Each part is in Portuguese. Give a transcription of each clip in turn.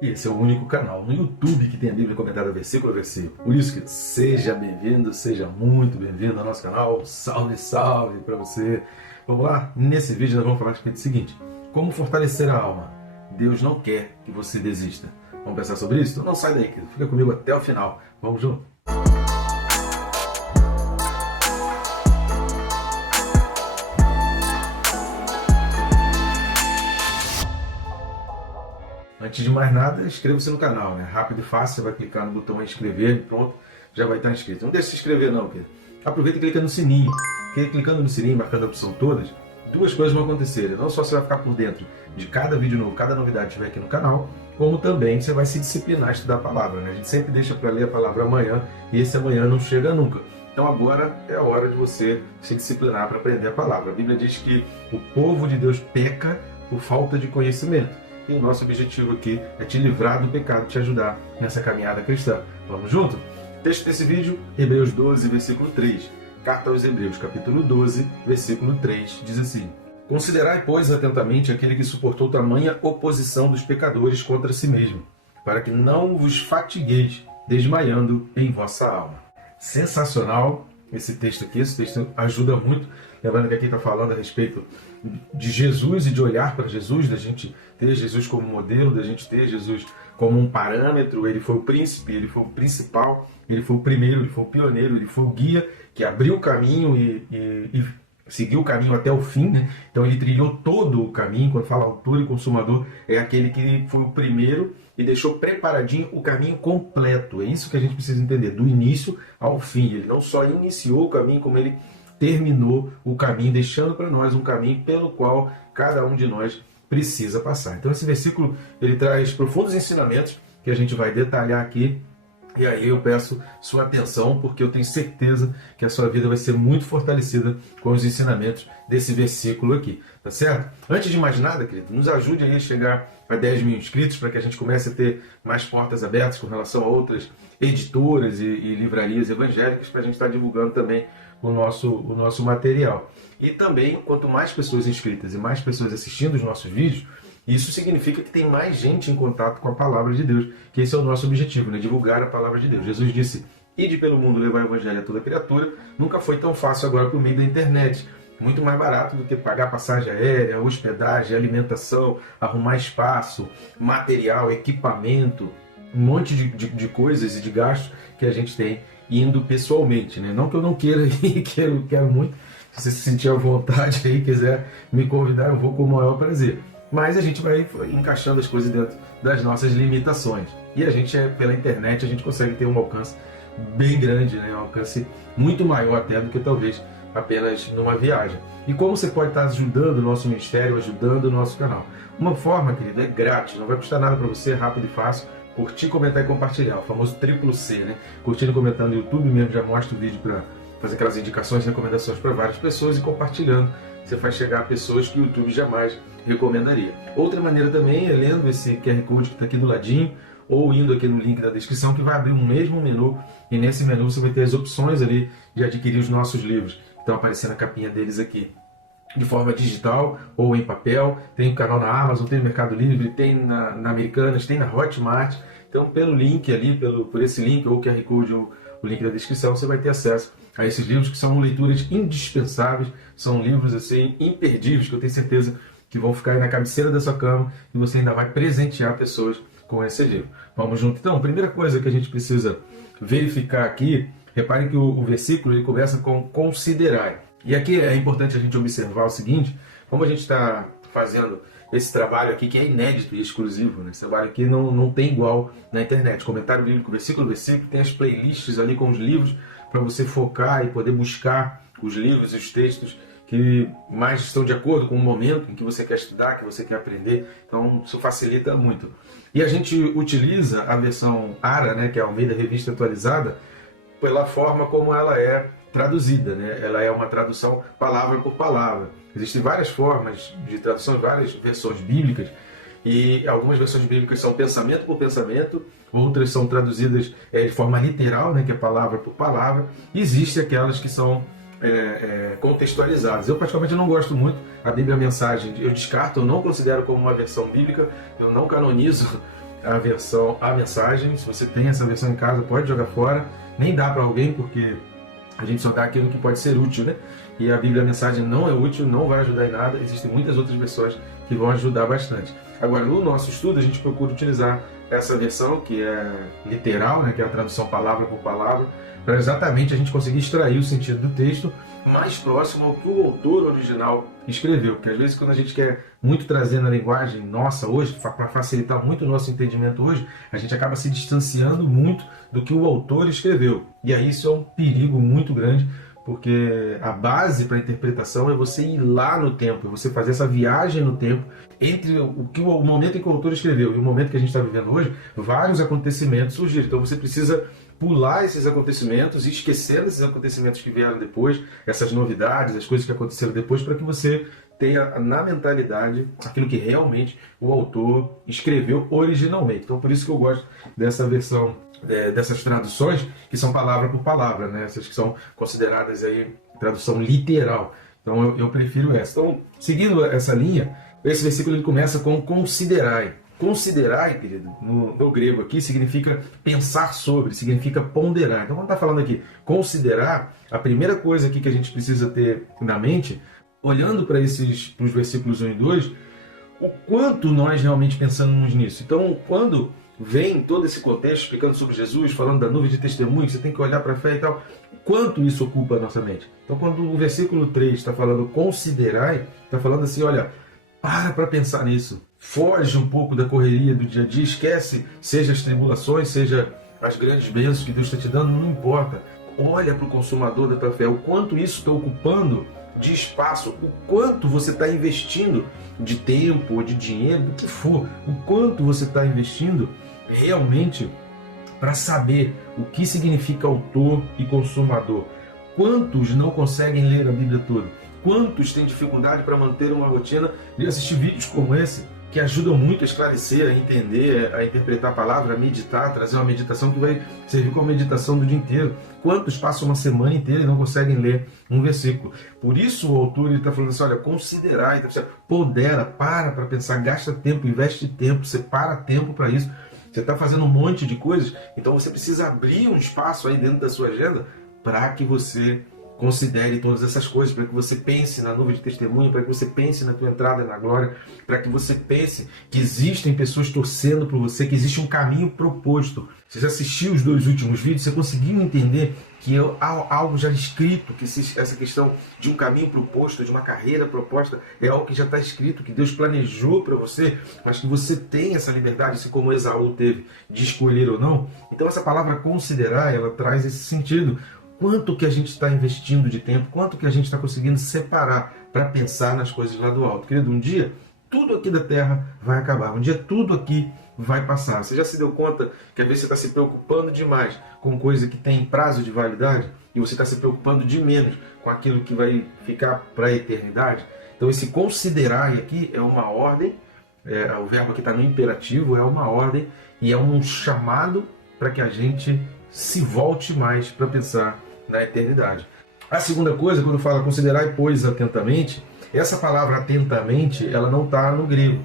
E esse é o único canal no YouTube que tem a Bíblia comentada versículo a versículo. Por isso que seja bem-vindo, seja muito bem-vindo ao nosso canal. Salve, salve para você. Vamos lá? Nesse vídeo nós vamos falar a respeito do seguinte: como fortalecer a alma. Deus não quer que você desista. Vamos pensar sobre isso? Então não sai daí, querido. Fica comigo até o final. Vamos junto? Antes de mais nada, inscreva-se no canal, né? Rápido e fácil, você vai clicar no botão inscrever e pronto, já vai estar inscrito. Não deixe de se inscrever não, querido. Aproveita e clica no sininho. Porque clicando no sininho, marcando a opção todas, duas coisas vão acontecer. Não só você vai ficar por dentro de cada vídeo novo, cada novidade que tiver aqui no canal, como também você vai se disciplinar a estudar a palavra, né? A gente sempre deixa para ler a palavra amanhã e esse amanhã não chega nunca. Então agora é a hora de você se disciplinar para aprender a palavra. A Bíblia diz que o povo de Deus peca por falta de conhecimento. E o nosso objetivo aqui é te livrar do pecado, te ajudar nessa caminhada cristã. Vamos junto? Texto desse vídeo, Hebreus 12, versículo 3. Carta aos Hebreus, capítulo 12, versículo 3, diz assim: Considerai, pois, atentamente aquele que suportou tamanha oposição dos pecadores contra si mesmo, para que não vos fatigueis, desmaiando em vossa alma. Sensacional esse texto aqui, esse texto ajuda muito. Lembrando que aqui está falando a respeito de Jesus e de olhar para Jesus, da gente ter Jesus como modelo, da gente ter Jesus como um parâmetro. Ele foi o príncipe, ele foi o principal, ele foi o primeiro, ele foi o pioneiro, ele foi o guia que abriu o caminho e seguiu o caminho até o fim, né? Então ele trilhou todo o caminho. Quando fala autor e consumador, é aquele que foi o primeiro e deixou preparadinho o caminho completo. É isso que a gente precisa entender, do início ao fim. Ele não só iniciou o caminho, como ele terminou o caminho, deixando para nós um caminho pelo qual cada um de nós precisa passar. Então esse versículo ele traz profundos ensinamentos que a gente vai detalhar aqui. E aí eu peço sua atenção, porque eu tenho certeza que a sua vida vai ser muito fortalecida com os ensinamentos desse versículo aqui, tá certo? Antes de mais nada, querido, nos ajude aí a chegar a 10 mil inscritos, para que a gente comece a ter mais portas abertas com relação a outras editoras e livrarias evangélicas, para a gente estar divulgando também o nosso material. E também, quanto mais pessoas inscritas e mais pessoas assistindo os nossos vídeos, isso significa que tem mais gente em contato com a palavra de Deus, que esse é o nosso objetivo, né? Divulgar a palavra de Deus. Jesus disse: ide pelo mundo levar o evangelho a toda criatura. Nunca foi tão fácil agora por meio da internet. Muito mais barato do que pagar passagem aérea, hospedagem, alimentação, arrumar espaço, material, equipamento, um monte de coisas e de gastos que a gente tem indo pessoalmente, né? Não que eu não queira ir, quero muito. Se você se sentir à vontade aí, quiser me convidar, eu vou com o maior prazer. Mas a gente vai encaixando as coisas dentro das nossas limitações. E a gente, pela internet, a gente consegue ter um alcance bem grande, né? Um alcance muito maior até do que talvez apenas numa viagem. E como você pode estar ajudando o nosso ministério, ajudando o nosso canal? Uma forma, querido, é grátis, não vai custar nada para você, é rápido e fácil. Curtir, comentar e compartilhar, o famoso triplo C, né? Curtindo e comentando no YouTube mesmo, já mostra o vídeo para fazer aquelas indicações, recomendações para várias pessoas, e compartilhando, você faz chegar a pessoas que o YouTube jamais recomendaria. Outra maneira também é lendo esse QR Code que está aqui do ladinho, ou indo aqui no link da descrição, que vai abrir um mesmo menu, e nesse menu você vai ter as opções ali de adquirir os nossos livros, que estão aparecendo a capinha deles aqui, de forma digital ou em papel. Tem o canal na Amazon, tem no Mercado Livre, tem na Americanas, tem na Hotmart. Então pelo link ali, por esse link, ou o QR Code, ou o link da descrição, você vai ter acesso a esses livros, que são leituras indispensáveis, são livros assim imperdíveis, que eu tenho certeza que vão ficar aí na cabeceira da sua cama, e você ainda vai presentear pessoas com esse livro. Vamos junto então? Primeira coisa que a gente precisa verificar aqui, repare que o versículo ele começa com considerai. E aqui é importante a gente observar o seguinte: como a gente está fazendo esse trabalho aqui, que é inédito e exclusivo, né? Esse trabalho aqui não tem igual na internet. Comentário bíblico, versículo, tem as playlists ali com os livros, para você focar e poder buscar os livros e os textos que mais estão de acordo com o momento em que você quer estudar, que você quer aprender. Então isso facilita muito. E a gente utiliza a versão ARA, né, que é a Almeida Revista Atualizada, pela forma como ela é traduzida, né? Ela é uma tradução palavra por palavra. Existem várias formas de tradução, várias versões bíblicas, e algumas versões bíblicas são pensamento por pensamento, outras são traduzidas de forma literal, né, que é palavra por palavra. E existem aquelas que são contextualizadas. Eu particularmente não gosto muito. A Bíblia Mensagem eu descarto, eu não considero como uma versão bíblica, eu não canonizo a mensagem. Se você tem essa versão em casa, pode jogar fora. Nem dá para alguém, porque a gente só dá aquilo que pode ser útil, né? E a Bíblia, a mensagem não é útil, não vai ajudar em nada. Existem muitas outras versões que vão ajudar bastante. Agora, no nosso estudo, a gente procura utilizar essa versão, que é literal, né? Que é a tradução palavra por palavra, para exatamente a gente conseguir extrair o sentido do texto mais próximo ao que o autor original escreveu. Porque às vezes, quando a gente quer muito trazer na linguagem nossa hoje, para facilitar muito o nosso entendimento hoje, a gente acaba se distanciando muito do que o autor escreveu. E aí isso é um perigo muito grande, porque a base para a interpretação é você ir lá no tempo, é você fazer essa viagem no tempo entre o momento em que o autor escreveu e o momento que a gente está vivendo hoje. Vários acontecimentos surgiram, então você precisa pular esses acontecimentos e esquecer esses acontecimentos que vieram depois, essas novidades, as coisas que aconteceram depois, para que você tenha na mentalidade aquilo que realmente o autor escreveu originalmente. Então por isso que eu gosto dessa versão, dessas traduções que são palavra por palavra, né? Essas que são consideradas aí tradução literal. Então eu prefiro essa. Então, seguindo essa linha, esse versículo ele começa com considerai. Considerai, querido, no grego aqui, significa pensar sobre, significa ponderar. Então, quando está falando aqui considerar, a primeira coisa aqui que a gente precisa ter na mente, olhando para os versículos 1 e 2, o quanto nós realmente pensamos nisso. Então, quando vem todo esse contexto explicando sobre Jesus, falando da nuvem de testemunhos, você tem que olhar para a fé e tal, quanto isso ocupa a nossa mente. Então, quando o versículo 3 está falando considerai, está falando assim, olha, para pensar nisso. Foge um pouco da correria do dia a dia, esquece, seja as tribulações, seja as grandes bênçãos que Deus está te dando, não importa. Olha para o consumador da tua fé, o quanto isso está ocupando de espaço, o quanto você está investindo de tempo, ou de dinheiro, do que for, o quanto você está investindo realmente para saber o que significa autor e consumador. Quantos não conseguem ler a Bíblia toda? Quantos têm dificuldade para manter uma rotina de assistir vídeos como esse, que ajudam muito a esclarecer, a entender, a interpretar a palavra, a meditar, trazer uma meditação que vai servir como meditação do dia inteiro. Quantos passam uma semana inteira e não conseguem ler um versículo? Por isso o autor está falando assim, olha, considerar, pondera, para pensar, gasta tempo, investe tempo, separa tempo para isso. Você está fazendo um monte de coisas, então você precisa abrir um espaço aí dentro da sua agenda para que você considere todas essas coisas, para que você pense na nuvem de testemunho, para que você pense na tua entrada na glória, para que você pense que existem pessoas torcendo por você, que existe um caminho proposto. Você já assistiu os 2 últimos vídeos, você conseguiu entender que é algo já escrito, que essa questão de um caminho proposto, de uma carreira proposta, é algo que já está escrito, que Deus planejou para você, mas que você tem essa liberdade, assim como Esaú teve, de escolher ou não. Então essa palavra considerar, ela traz esse sentido. Quanto que a gente está investindo de tempo, quanto que a gente está conseguindo separar para pensar nas coisas lá do alto. Querido, um dia tudo aqui da terra vai acabar, um dia tudo aqui vai passar. Você já se deu conta que às vezes você está se preocupando demais com coisa que tem prazo de validade e você está se preocupando de menos com aquilo que vai ficar para a eternidade? Então esse considerar aqui é uma ordem, o verbo aqui está no imperativo, é uma ordem e é um chamado para que a gente se volte mais para pensar na eternidade. A segunda coisa, quando fala considerai, pois, atentamente, essa palavra atentamente, ela não está no grego,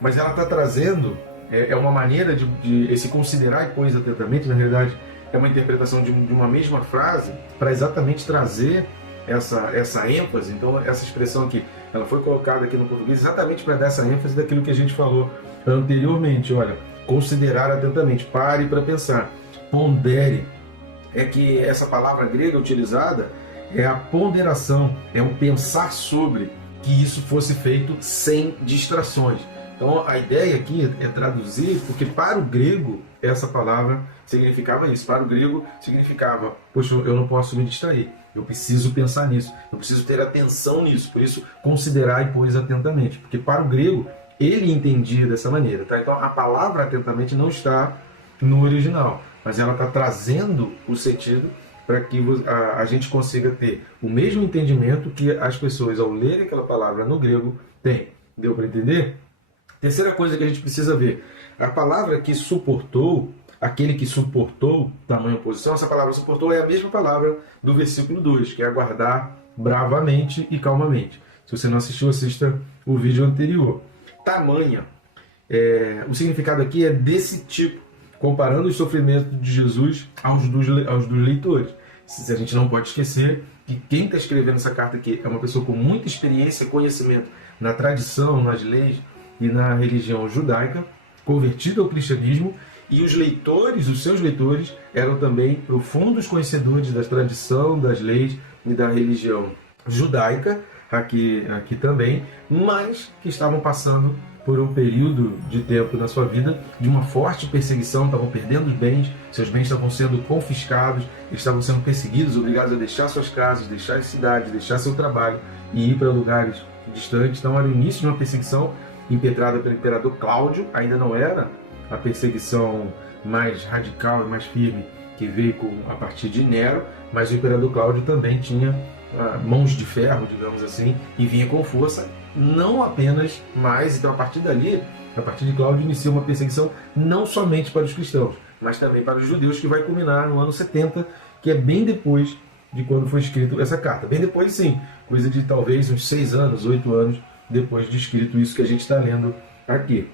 mas ela está trazendo, é uma maneira de esse considerai, pois, atentamente, na realidade, é uma interpretação de uma mesma frase, para exatamente trazer essa ênfase. Então, essa expressão aqui, ela foi colocada aqui no português exatamente para dar essa ênfase daquilo que a gente falou anteriormente. Olha, considerar atentamente, pare para pensar, pondere. É que essa palavra grega utilizada é a ponderação, é o pensar sobre, que isso fosse feito sem distrações. Então a ideia aqui é traduzir, porque para o grego essa palavra significava isso. Para o grego significava, poxa, eu não posso me distrair, eu preciso pensar nisso, eu preciso ter atenção nisso, por isso considerai, pois, atentamente. Porque para o grego ele entendia dessa maneira. Tá? Então a palavra atentamente não está no original, mas ela está trazendo o sentido para que a gente consiga ter o mesmo entendimento que as pessoas, ao lerem aquela palavra no grego, têm. Deu para entender? Terceira coisa que a gente precisa ver, a palavra que suportou, aquele que suportou tamanha oposição, essa palavra suportou é a mesma palavra do versículo 2, que é aguardar bravamente e calmamente. Se você não assistiu, assista o vídeo anterior. Tamanha. o significado aqui é desse tipo, comparando os sofrimentos de Jesus aos dos leitores. A gente não pode esquecer que quem está escrevendo essa carta aqui é uma pessoa com muita experiência e conhecimento na tradição, nas leis e na religião judaica, convertido ao cristianismo, e os leitores, os seus leitores, eram também profundos conhecedores da tradição, das leis e da religião judaica, aqui também, mas que estavam passando por um período de tempo na sua vida de uma forte perseguição, estavam perdendo os bens, seus bens estavam sendo confiscados, eles estavam sendo perseguidos, obrigados a deixar suas casas, deixar as cidades, deixar seu trabalho e ir para lugares distantes. Então era o início de uma perseguição impetrada pelo imperador Cláudio. Ainda não era a perseguição mais radical e mais firme que veio a partir de Nero, mas o imperador Cláudio também tinha mãos de ferro, digamos assim, e vinha com força, não apenas mais. Então, a partir dali, a partir de Cláudio, inicia uma perseguição não somente para os cristãos, mas também para os judeus, que vai culminar no ano 70, que é bem depois de quando foi escrito essa carta. Bem depois, sim, coisa de talvez uns 6 anos, 8 anos depois de escrito isso que a gente está lendo aqui.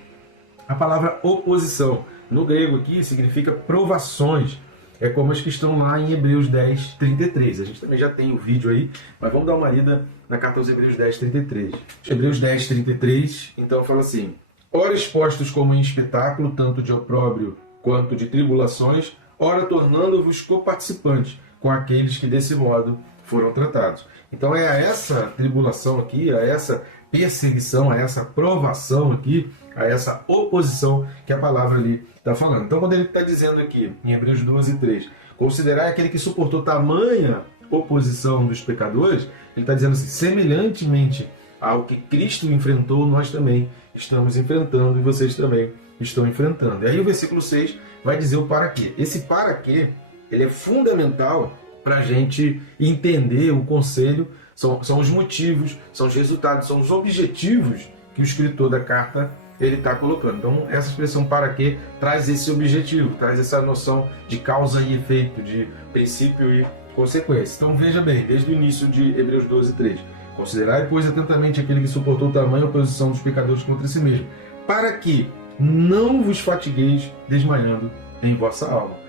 A palavra oposição, no grego aqui, significa provações. É como as que estão lá em Hebreus 10, 33. A gente também já tem o vídeo aí, mas vamos dar uma lida na carta aos Hebreus 10, 33. Hebreus 10, 33, então fala assim: ora expostos como em espetáculo, tanto de opróbrio quanto de tribulações, ora tornando-vos coparticipantes com aqueles que desse modo foram tratados. Então é a essa tribulação aqui, a essa perseguição, a essa provação aqui, a essa oposição que a palavra ali está falando. Então, quando ele está dizendo aqui, em Hebreus 12, 3, considerar aquele que suportou tamanha oposição dos pecadores, ele está dizendo assim: semelhantemente ao que Cristo enfrentou, nós também estamos enfrentando e vocês também estão enfrentando. E aí o versículo 6 vai dizer o para quê. Esse para quê, ele é fundamental para a gente entender o conselho, são os motivos, são os resultados, são os objetivos que o escritor da carta ele está colocando. Então, essa expressão para quê traz esse objetivo, traz essa noção de causa e efeito, de princípio e consequência. Então, veja bem, desde o início de Hebreus 12, 3. Considerai, pois, atentamente aquele que suportou tamanha oposição dos pecadores contra si mesmo, para que não vos fatigueis desmaiando em vossa alma.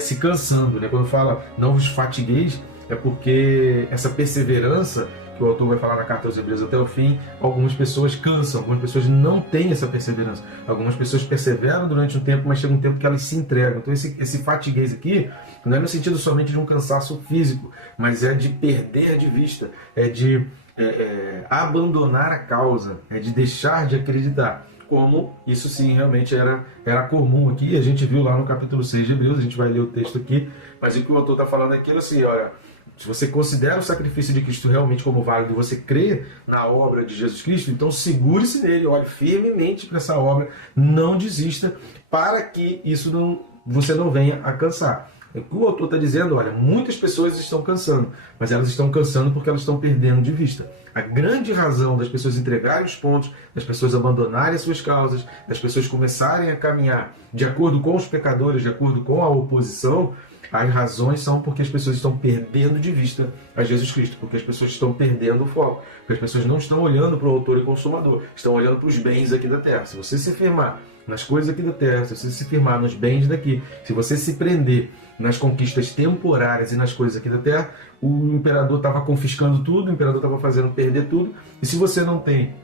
Se cansando, né? Quando fala não vos fatigueis, é porque essa perseverança que o autor vai falar na carta aos Hebreus até o fim, algumas pessoas cansam, algumas pessoas não têm essa perseverança. Algumas pessoas perseveram durante um tempo, mas chega um tempo que elas se entregam. Então esse fatiguez aqui não é no sentido somente de um cansaço físico, mas é de perder de vista, é de abandonar a causa, é de deixar de acreditar. Como isso sim realmente era comum aqui, a gente viu lá no capítulo 6 de Hebreus, a gente vai ler o texto aqui, mas o que o autor está falando aqui é assim: olha, se você considera o sacrifício de Cristo realmente como válido, você crê na obra de Jesus Cristo, então segure-se nele, olhe firmemente para essa obra, não desista, para que você não venha a cansar. O que o autor está dizendo, olha, muitas pessoas estão cansando, mas elas estão cansando porque elas estão perdendo de vista. A grande razão das pessoas entregarem os pontos, das pessoas abandonarem as suas causas, das pessoas começarem a caminhar de acordo com os pecadores, de acordo com a oposição, as razões são porque as pessoas estão perdendo de vista a Jesus Cristo, porque as pessoas estão perdendo o foco, porque as pessoas não estão olhando para o autor e consumador, estão olhando para os bens aqui da terra. Se você se firmar nas coisas aqui da terra, se você se firmar nos bens daqui, se você se prender nas conquistas temporárias e nas coisas aqui da terra, o imperador estava confiscando tudo, o imperador estava fazendo perder tudo, e se você não tem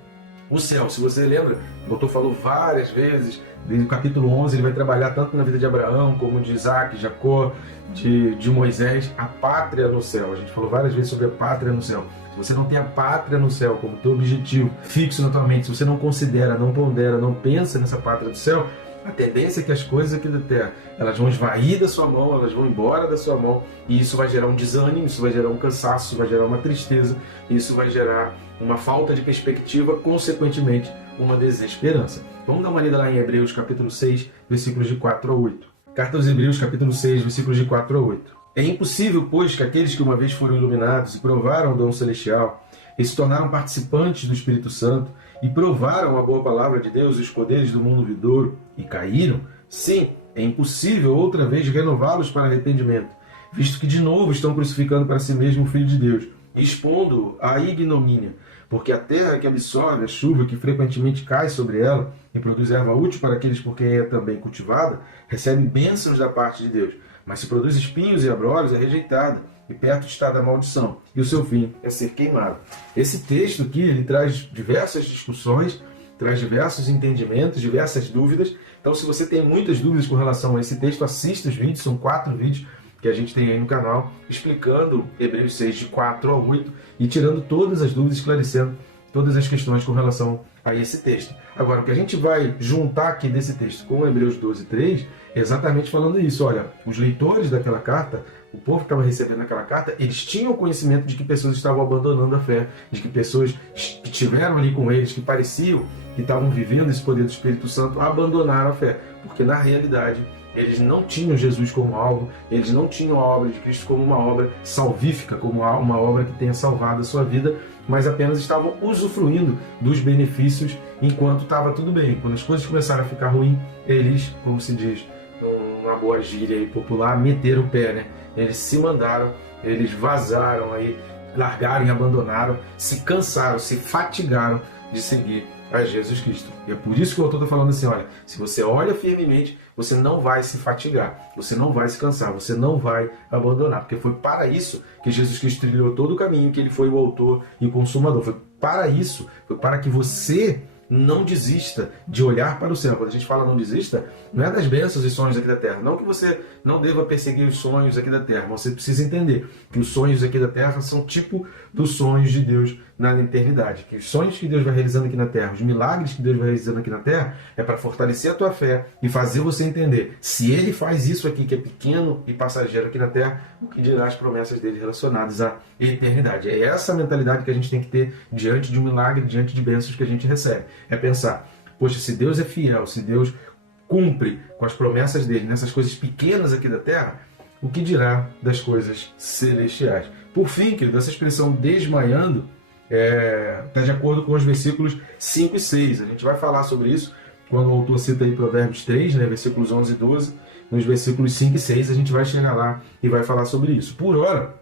o céu, se você lembra, o autor falou várias vezes, desde o capítulo 11, ele vai trabalhar tanto na vida de Abraão, como de Isaac, Jacó, de Moisés, a pátria no céu. A gente falou várias vezes sobre a pátria no céu. Se você não tem a pátria no céu como teu objetivo fixo na tua mente, se você não considera, não pondera, não pensa nessa pátria do céu, a tendência é que as coisas aqui da terra, elas vão esvair da sua mão, elas vão embora da sua mão, e isso vai gerar um desânimo, isso vai gerar um cansaço, isso vai gerar uma tristeza, isso vai gerar uma falta de perspectiva, consequentemente, uma desesperança. Vamos dar uma lida lá em Hebreus capítulo 6, versículos de 4 a 8. Carta aos Hebreus capítulo 6, versículos de 4 a 8. É impossível, pois, que aqueles que uma vez foram iluminados e provaram o dom celestial, e se tornaram participantes do Espírito Santo, e provaram a boa palavra de Deus e os poderes do mundo vindouro, e caíram, sim, é impossível outra vez renová-los para arrependimento, visto que de novo estão crucificando para si mesmo o Filho de Deus, expondo-o à ignomínia, porque a terra que absorve a chuva que frequentemente cai sobre ela e produz erva útil para aqueles por quem é também cultivada, recebe bênçãos da parte de Deus. Mas se produz espinhos e abrolhos, é rejeitada, e perto está da maldição, e o seu fim é ser queimado. Esse texto aqui, ele traz diversas discussões, traz diversos entendimentos, diversas dúvidas. Então, se você tem muitas dúvidas com relação a esse texto, assista os vídeos, são 4 vídeos que a gente tem aí no canal, explicando Hebreus 6, de 4 a 8, e tirando todas as dúvidas, esclarecendo todas as questões com relação a esse texto. Agora, o que a gente vai juntar aqui desse texto com Hebreus 12, 3, é exatamente falando isso. Olha, os leitores daquela carta, o povo que estava recebendo aquela carta, eles tinham conhecimento de que pessoas estavam abandonando a fé, de que pessoas que estiveram ali com eles, que pareciam que estavam vivendo esse poder do Espírito Santo, abandonaram a fé, porque na realidade eles não tinham Jesus como algo, eles não tinham a obra de Cristo como uma obra salvífica, como uma obra que tenha salvado a sua vida, mas apenas estavam usufruindo dos benefícios enquanto estava tudo bem. Quando as coisas começaram a ficar ruins, eles, como se diz, uma boa gíria aí popular, meteram o pé, né? Eles se mandaram, eles vazaram aí, largaram e abandonaram, se cansaram, se fatigaram de seguir a Jesus Cristo. E é por isso que o autor está falando assim, olha, se você olha firmemente, você não vai se fatigar, você não vai se cansar, você não vai abandonar, porque foi para isso que Jesus Cristo trilhou todo o caminho, que ele foi o autor e o consumador. Foi para isso, foi para que você não desista de olhar para o céu. Quando a gente fala não desista, não é das bênçãos e sonhos aqui da terra. Não que você não deva perseguir os sonhos aqui da terra, mas você precisa entender que os sonhos aqui da terra são tipo dos sonhos de Deus na eternidade. Que os sonhos que Deus vai realizando aqui na terra, os milagres que Deus vai realizando aqui na terra, é para fortalecer a tua fé e fazer você entender. Se Ele faz isso aqui, que é pequeno e passageiro aqui na terra, o que dirá as promessas dele relacionadas à eternidade. É essa mentalidade que a gente tem que ter diante de um milagre, diante de bênçãos que a gente recebe. É pensar, poxa, se Deus é fiel, se Deus cumpre com as promessas dele nessas coisas pequenas aqui da terra, o que dirá das coisas celestiais? Por fim, querido, essa expressão desmaiando está de acordo com os versículos 5 e 6. A gente vai falar sobre isso quando o autor cita aí Provérbios 3, né, versículos 11 e 12. Nos versículos 5 e 6 a gente vai chegar lá e vai falar sobre isso. Por ora,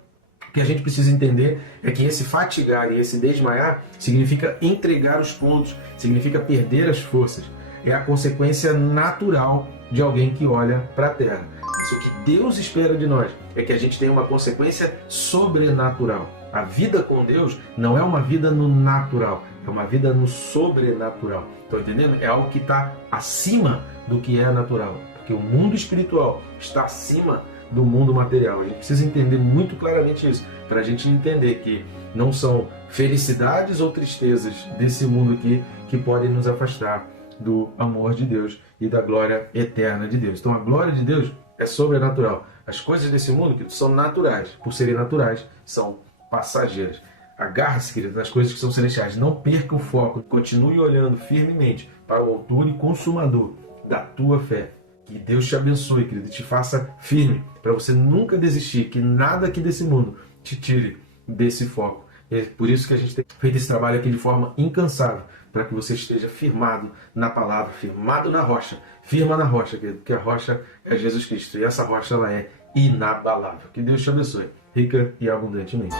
o que a gente precisa entender é que esse fatigar e esse desmaiar significa entregar os pontos, significa perder as forças. É a consequência natural de alguém que olha para a terra. Mas o que Deus espera de nós é que a gente tenha uma consequência sobrenatural. A vida com Deus não é uma vida no natural, é uma vida no sobrenatural. Estão entendendo? É algo que está acima do que é natural. Porque o mundo espiritual está acima do mundo material. A gente precisa entender muito claramente isso, para a gente entender que não são felicidades ou tristezas desse mundo aqui que podem nos afastar do amor de Deus e da glória eterna de Deus. Então a glória de Deus é sobrenatural. As coisas desse mundo que são naturais, por serem naturais, são passageiras. Agarre-se, querido, nas coisas que são celestiais. Não perca o foco. Continue olhando firmemente para o autor e consumador da tua fé. Que Deus te abençoe, querido, e te faça firme, para você nunca desistir, que nada aqui desse mundo te tire desse foco. É por isso que a gente tem feito esse trabalho aqui de forma incansável, para que você esteja firmado na palavra, firmado na rocha. Firma na rocha, querido, porque a rocha é Jesus Cristo, e essa rocha ela é inabalável. Que Deus te abençoe, rica e abundantemente.